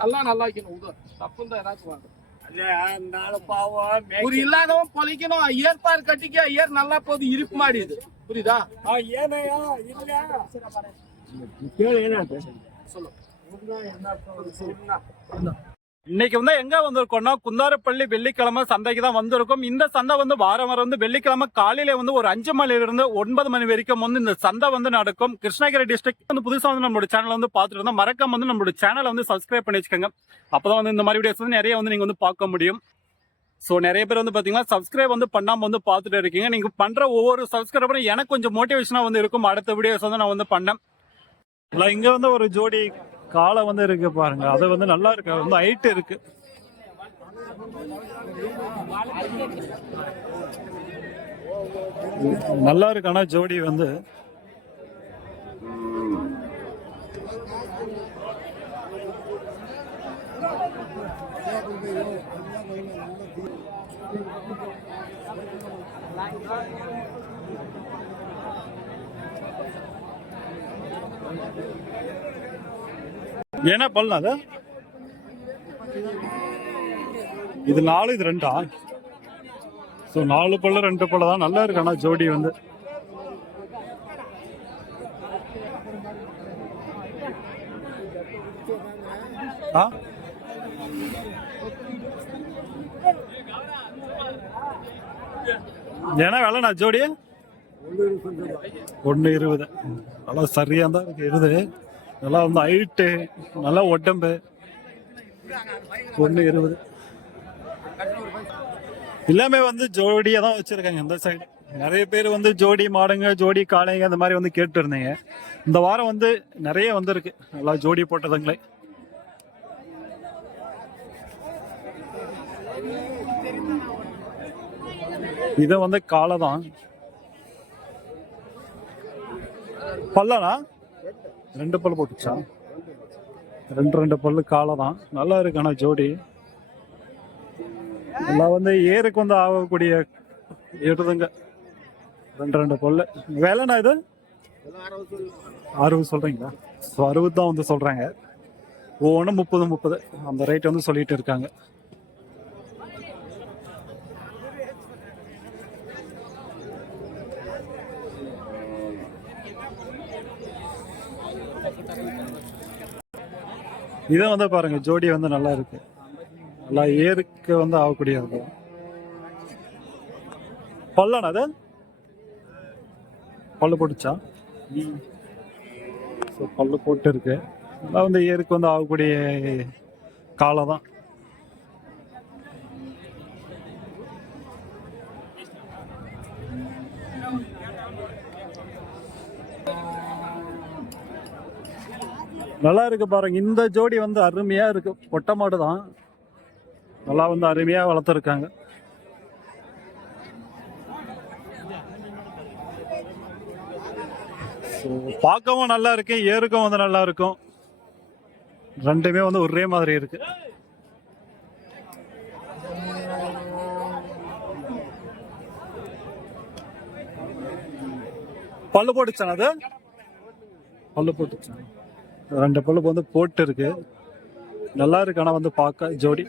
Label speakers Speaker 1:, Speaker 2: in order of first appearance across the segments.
Speaker 1: எல்லாம் நல்லா வைக்கணும் விடு தப்பு தான் ஏதாச்சும் வாங்க. ஒரு இல்லாதவன் பொழைக்கணும் ஏற்பாடு கட்டிக்க ஏர் நல்லா போகுது இருப்பு மாடிது புரியுதா?
Speaker 2: கேளு என்ன
Speaker 1: சொல்லு
Speaker 3: இன்னைக்கு வந்து எங்க வந்திருக்கோம்னா குந்தாரப்பள்ளி வெள்ளிக்கிழமை சந்தைக்கு தான் வந்திருக்கோம். இந்த சந்தை வந்து வாரம் வாரம் வந்து வெள்ளிக்கிழமை காலையில வந்து ஒரு அஞ்சு மணிலிருந்து ஒன்பது மணி வரைக்கும் வந்து இந்த சந்தை வந்து நடக்கும். கிருஷ்ணகிரி டிஸ்ட்ரிக்ட் வந்து புதுசா வந்து நம்மளோட சேனல் வந்து பார்த்துட்டு இருந்தோம் மறக்காம வந்து நம்மளோட சேனலை வந்து சப்ஸ்கிரைப் பண்ணி வச்சுக்கோங்க. அப்பதான் வந்து இந்த மாதிரி வீடியோஸ் வந்து நிறைய வந்து நீங்க வந்து பார்க்க முடியும். ஸோ நிறைய பேர் வந்து பார்த்தீங்கன்னா சப்ஸ்கிரைப் வந்து பண்ணாமல் வந்து பார்த்துட்டு இருக்கீங்க. நீங்கள் பண்ணுற ஒவ்வொரு சப்ஸ்கிரைபரும் எனக்கு கொஞ்சம் மோட்டிவேஷனாக வந்து இருக்கும். அடுத்த வீடியோஸ் வந்து நான் வந்து பண்ணேன். இல்ல, இங்க வந்து ஒரு ஜோடி காலை வந்து இருக்கு பாருங்க. அது வந்து நல்லா இருக்கு. வந்து ஹைட் இருக்கு. நல்லா இருக்கு. ஆனா ஜோடி வந்து ஏன்னா பல்லு அது? இது நாலு இது ரெண்டா? ஸோ நாலு பல்லு ரெண்டு பல்லு தான். நல்லா இருக்கு. ஆனால் ஜோடி வந்து. ஆ? ஏன்னா வேலைண்ணா ஜோடி? ஒன்று இருபது. நல்லா சரியாக தான் இருக்கு. இருது நல்லா வந்து ஹைட்டு நல்லா உடம்பு. ஒன்று இருபது. எல்லாமே வந்து ஜோடியாக தான் வச்சுருக்காங்க இந்த சைடு நிறைய பேர் வந்து ஜோடி மாடுங்க ஜோடி காளைங்க அந்த மாதிரி வந்து கேட்டு இருந்தீங்க. இந்த வாரம் வந்து நிறைய வந்திருக்கு. நல்லா ஜோடி போட்டதுங்களே. இது வந்து காலை தான் பல்லனா? ரெண்டு பல்லு போட்டுச்சா? ரெண்டு ரெண்டு பல்லு காலை தான் நல்லா இருக்கு ஆனால் ஜோடி. எல்லாம் வந்து ஏருக்கு வந்து ஆகக்கூடிய எடுதுங்க. ரெண்டு ரெண்டு பல்லு. வேலைண்ணா இது? அறுபது சொல்கிறீங்களா ஸோ அறுபது தான் வந்து சொல்கிறாங்க ஒவ்வொன்றும் முப்பது முப்பது. அந்த ரேட் வந்து சொல்லிட்டு இருக்காங்க. இதை வந்து பாருங்க ஜோடி வந்து நல்லா இருக்கு. நல்லா ஏருக்கு வந்து ஆகக்கூடிய பல்லான அது? பல்லு போட்டுச்சா? ஸோ பல்லு போட்டு இருக்கு நல்லா வந்து ஏருக்கு வந்து ஆகக்கூடிய காலம் தான் நல்லா இருக்கு பாருங்க. இந்த ஜோடி வந்து அருமையா இருக்கு. பொட்டை மாடு தான். நல்லா வந்து அருமையா வளர்த்துருக்காங்க. பார்க்கவும் நல்லா இருக்கு. ஏருக்கும் வந்து நல்லா இருக்கும். ரெண்டுமே வந்து ஒரே மாதிரி இருக்கு. பல்லு போட்டுச்சான் அது? பல்லு போட்டுச்சான் ரெண்டு பல்லு வந்து போட்டு இருக்கு நல்லா இருக்கு. ஆனால் வந்து பார்க்க ஜோடி.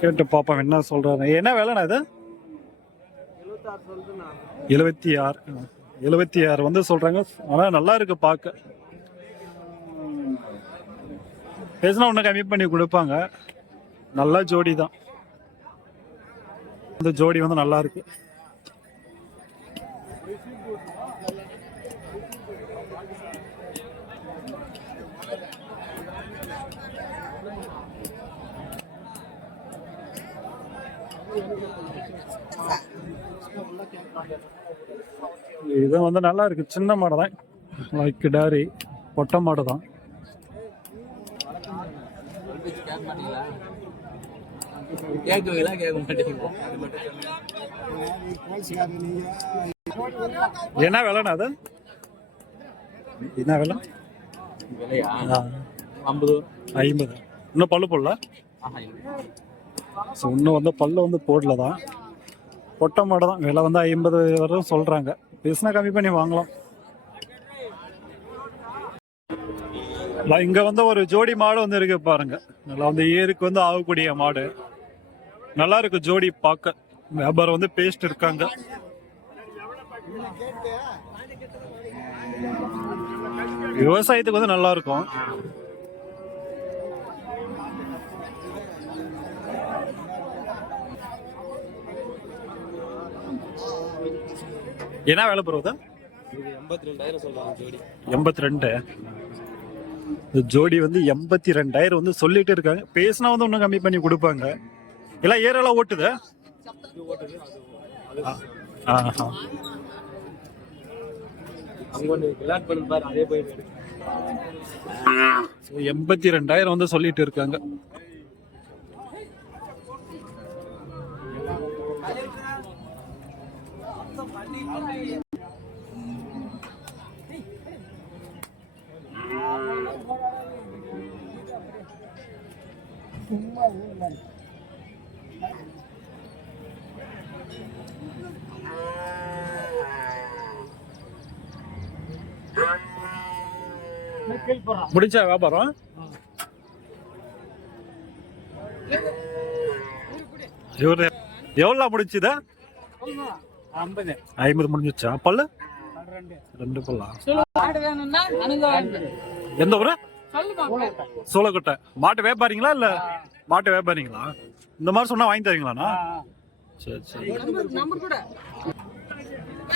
Speaker 3: கேட்டு பார்ப்போம் என்ன சொல்றாரு? என்ன வேலைண்ணா இது? எழுபத்தி ஆறு. எழுபத்தி ஆறு வந்து சொல்றாங்க. ஆனால் நல்லா இருக்கு பார்க்க பேசினா ஒன்றும் கம்மி பண்ணி கொடுப்பாங்க. நல்ல ஜோடி தான் இந்த ஜோடி வந்து நல்லா இருக்கு. இது வந்து நல்லா இருக்கு. சின்ன மாடு தான். லைக் டாரி பொட்டை மாடு தான்.
Speaker 4: கேட்குவீங்களா கேட்க மாட்டீங்களா?
Speaker 3: என்ன விலைண்ணா அது? என்ன விலை?
Speaker 4: விலையா? ஐம்பது
Speaker 3: ஐம்பது. இன்னும் பல்லு போடல. ஸோ இன்னும் வந்து பல்லு வந்து போடல தான் பொட்டை மாடு தான். விலை வந்து ஐம்பது வரும் சொல்கிறாங்க பேசினா கம்மி பண்ணி வாங்கலாம். இங்கே வந்து ஒரு ஜோடி மாடு வந்து இருக்கு பாருங்க. நல்லா வந்து ஏருக்கு வந்து ஆகக்கூடிய மாடு. நல்லா இருக்கு ஜோடி பார்க்க. வியாபாரம் வந்து பேஸ்ட் இருக்காங்க. விவசாயத்துக்கு வந்து நல்லா இருக்கும். என்ன வேலை போறது
Speaker 4: எண்பத்தி ரெண்டாயிரம் ஜோடி.
Speaker 3: எண்பத்தி ரெண்டு இந்த ஜோடி வந்து எண்பத்தி ரெண்டாயிரம் வந்து சொல்லிட்டு இருக்காங்க. பேசினா வந்து இன்னும் கம்மி பண்ணி கொடுப்பாங்க. எல்லாம் ஏரெல்லாம் ஓட்டுது? எண்பத்தி ரெண்டாயிரம் வந்து சொல்லிட்டு இருக்காங்க. முடிஞ்சா வியாபாரம்? இவரு எவ்வளோ முடிச்சுதா
Speaker 2: ஐம்பது.
Speaker 3: முடிஞ்சிச்சா பல்லு?
Speaker 2: ரெண்டு
Speaker 3: ரெண்டு பல்லா. எந்த ஊரு? சோளக்கொட்டை. மாட்டு வியாபாரிங்களா இல்ல மாட்டு வியாபாரிங்களா? இந்த மாதிரி சொன்னா வாங்கி தரீங்களாண்ணா? சரி சரி.
Speaker 5: நம்பர் நம்பர் கூட.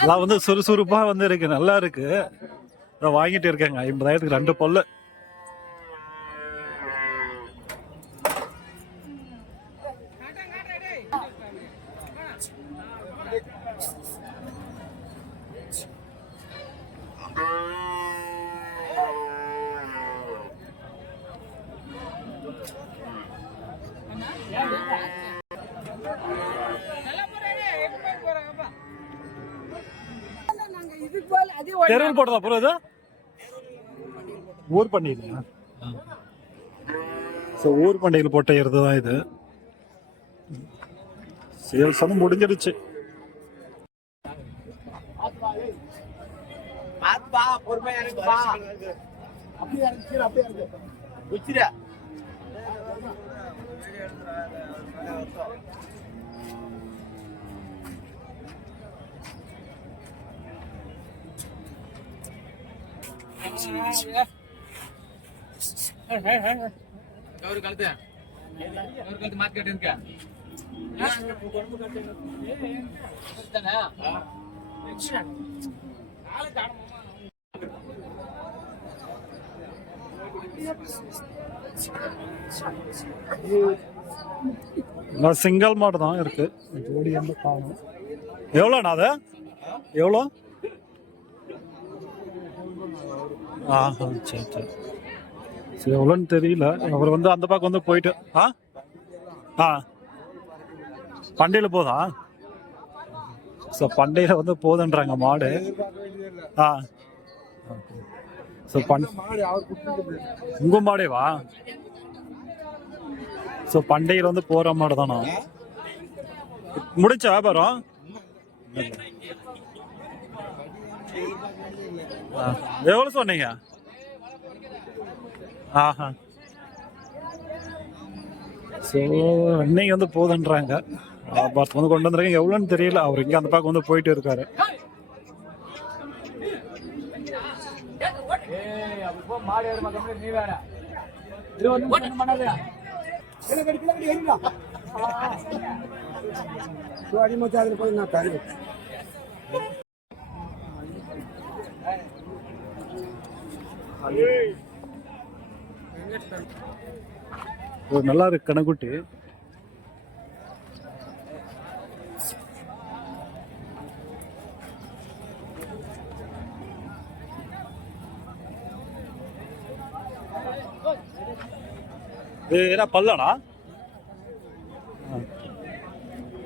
Speaker 3: எல்லாம் வந்து சுறுசுறுப்பா வந்து இருக்கு நல்லா இருக்கு. வாங்கிட்டு இருக்காங்க. ஐம்பதாயிரத்துக்கு ரெண்டு பல்லு. தெருவில் போட்டதா ப்ரோ இது ஊர் பண்டிகையா ஸோ ஊர் பண்டிகையில் போட்ட எருது தான் இது. சேல்ஸ் வந்து முடிஞ்சிடுச்சு.
Speaker 1: பாத்துப்பா
Speaker 4: கவுரு கழுத்து. கவுரு கழுத்து மார்க்கெட் இருக்கா?
Speaker 3: நான் சிங்கிள் மாடு தான் இருக்கு. ஜோடி வந்து காணும். எவ்வளோண்ணா அது? எவ்வளோ? ஆஹா சரி சரி. எவ்வளோன்னு தெரியல. அவர் வந்து அந்த பக்கம் வந்து போயிட்டு ஆ? ஆ. பண்டையில் போதா? ஸோ பண்டையில் வந்து போதுன்றாங்க மாடு. ஆ. ஸோ பண் உங்க மாடேவா? ஸோ பண்டையில் வந்து போகிற மாடு தானா முடிச்ச வியாபாரம்? ஆ, எவ்வளோ சொன்னீங்க? ஆஹா. ஸோ இன்னைக்கு வந்து போதுன்றாங்க. பார்த்து வந்து கொண்டு வந்திருக்காங்க. எவ்வளோன்னு தெரியல. அவர் இங்கே அந்த பக்கம் வந்து போயிட்டு இருக்காரு.
Speaker 2: மாடு போய் நான்
Speaker 3: ஒரு நல்லா இருக்கு கணக்குட்டி இது என்ன பல்லடா?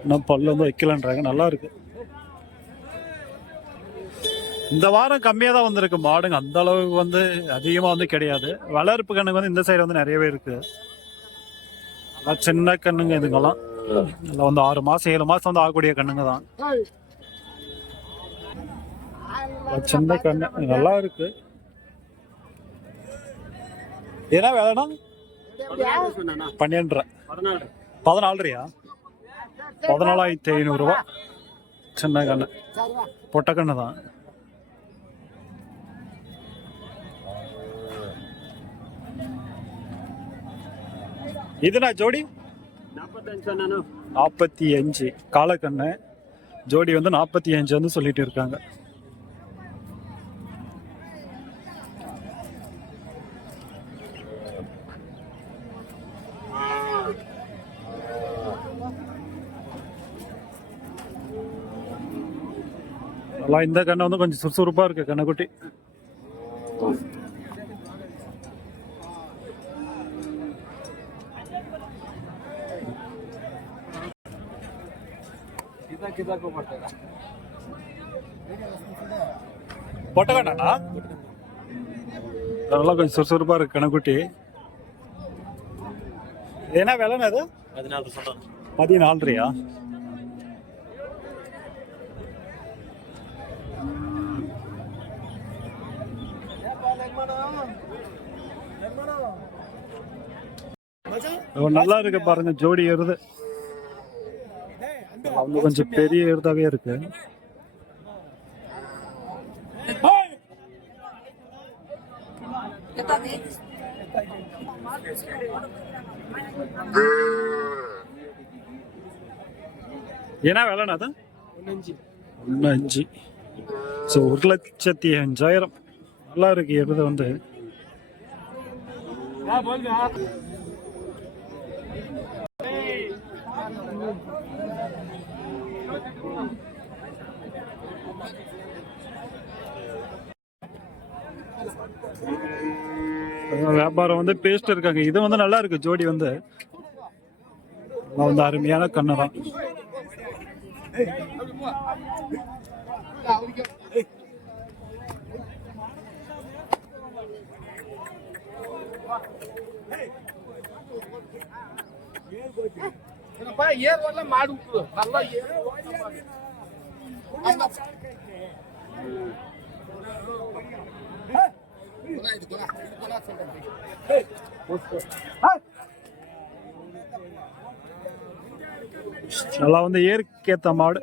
Speaker 3: இன்னும் பல்லு வந்து வைக்கலன்றாங்க நல்லா இருக்கு. இந்த வாரம் கம்மியாக தான் வந்திருக்கு. மாடுங்க அந்த அளவுக்கு வந்து அதிகமாக வந்து கிடையாது. வளர்ப்பு கண்ணுங்க வந்து இந்த சைடு வந்து நிறையவே இருக்கு. எல்லாம் சின்ன கண்ணுங்க இதுங்கெல்லாம். எல்லாம் வந்து ஆறு மாசம் ஏழு மாசம் வந்து ஆகக்கூடிய கண்ணுங்க தான். சின்ன கண்ணு. நல்லா இருக்கு. என்ன வேலைனா பன்னெண்டு பதினாலரையா? பதினாலாயிரத்தி ஐநூறுரூவா சின்ன கண்ணு. பொட்டக்கண்ணு தான். இதுனா ஜோடி? நாற்பத்தி அஞ்சு காலக்கண்ணு. ஜோடி வந்து நாற்பத்தி அஞ்சு வந்து சொல்லிட்டு இருக்காங்க. நல்லா இந்த கண்ணை வந்து கொஞ்சம் சுறுசுறுப்பா இருக்கு கண்ணுக்குட்டி பொட்டக்கண்ணா நல்லா கொஞ்சம் சுறுசுறுப்பா இருக்கு கணக்குட்டி என்ன விலைண்ணா அது?
Speaker 4: பதினாலு சொல்றேன்.
Speaker 3: பதினாலரையா? நல்லா இருக்கு பாருங்க ஜோடி எருது அவங்க கொஞ்சம் பெரிய எருதாவே இருக்கு. என்ன விலைண்ணா அது ஒன்று அஞ்சு. ஸோ ஒரு லட்சத்தி அஞ்சாயிரம். நல்லா இருக்கு எருது வந்து. வியாபாரம் வந்து பேஸ்ட் இருக்காங்க. இது வந்து நல்லா இருக்கு ஜோடி வந்து. வந்து அருமையான கண்ணு தான்
Speaker 1: ஏர் வரல மாடு நல்லா ஏர்
Speaker 3: நல்லா வந்து ஏற்கேத்த மாடு.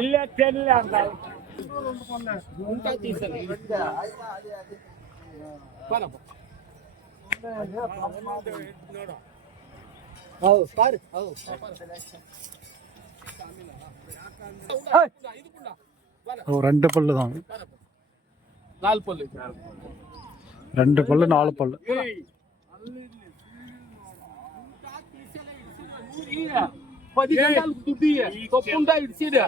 Speaker 1: இல்ல தெரியல அந்த
Speaker 3: பாரு ரெண்டு பல்லுதான்.
Speaker 1: నాలుగు పళ్ళు
Speaker 3: ரெண்டு பல்லு நாலு பல்லு
Speaker 1: పది గంటలకు దుడ్డి తప్పుంటా ఇడిచిడు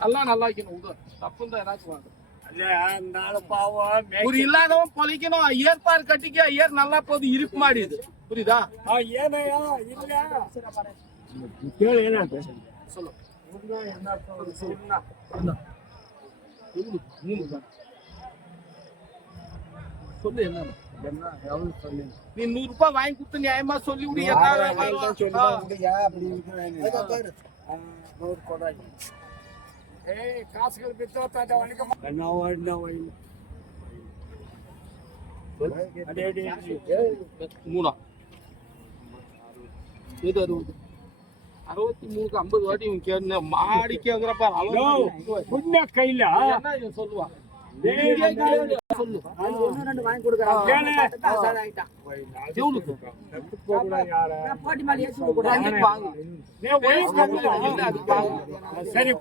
Speaker 1: எல்லாம் நல்லா இருக்கணும் விடு தப்புந்தா ஏதாச்சும் வாங்க ஒரு இல்லாதவன் பொழைக்கணும் ஏற்பாடு கட்டிக்க ஏர் நல்லா போகுது இருப்பு மாடிது புரியுதா? சொல்லு. சொல்லு என்ன? நீ நூறு ரூபாய் வாங்கி கொடுத்து நியாயமா சொல்லி விடு என்ன வியாபாரம்? ஆ. மூணா. எது அறுபது? அறுபத்தி மூணுக்கு ஐம்பது வாட்டி இவன் கேட்க மாடி கேக்குறப்ப
Speaker 2: கையில.
Speaker 1: சொல்லுவான்?
Speaker 2: சரி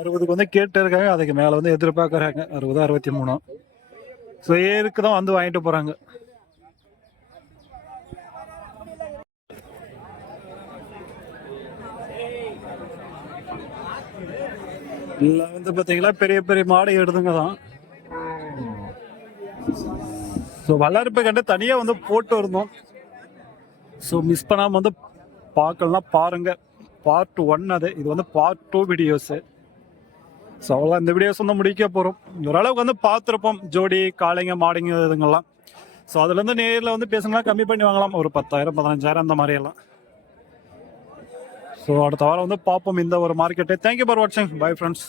Speaker 3: அறுபதுக்கு வந்து கேட்டு இருக்காங்க. அதுக்கு மேல வந்து எதிர்பார்க்கறாங்க. அறுபது அறுபத்தி மூணு. ஸோ ஏருக்கு தான் வந்து வாங்கிட்டு போறாங்க. எல்லாம் வந்து பார்த்தீங்கன்னா பெரிய பெரிய மாடு எடுதுங்க தான். ஸோ வளர்ப்பு கண்டு தனியாக வந்து போட்டு இருந்தோம் ஸோ மிஸ் பண்ணாமல் வந்து பார்க்கலாம். பாருங்கள் பார்ட் ஒன் அது. இது வந்து பார்ட் டூ வீடியோஸு ஸோ அவ்வளோ இந்த வீடியோஸ் வந்து முடிக்க போகிறோம் ஓரளவுக்கு வந்து பார்த்துருப்போம். ஜோடி காளைங்க மாடுங்க இதுங்கெல்லாம். ஸோ அதுலேருந்து நேரில் வந்து பேசுங்கன்னா கம்மி பண்ணி வாங்கலாம். ஒரு பத்தாயிரம் பதினஞ்சாயிரம் அந்த மாதிரியெல்லாம் ஸோ அடுத்த வாரம் வந்து பார்ப்போம் இந்த ஒரு மார்க்கெட்டு தேங்க்யூ ஃபார் வாட்சிங் பை ஃப்ரெண்ட்ஸ்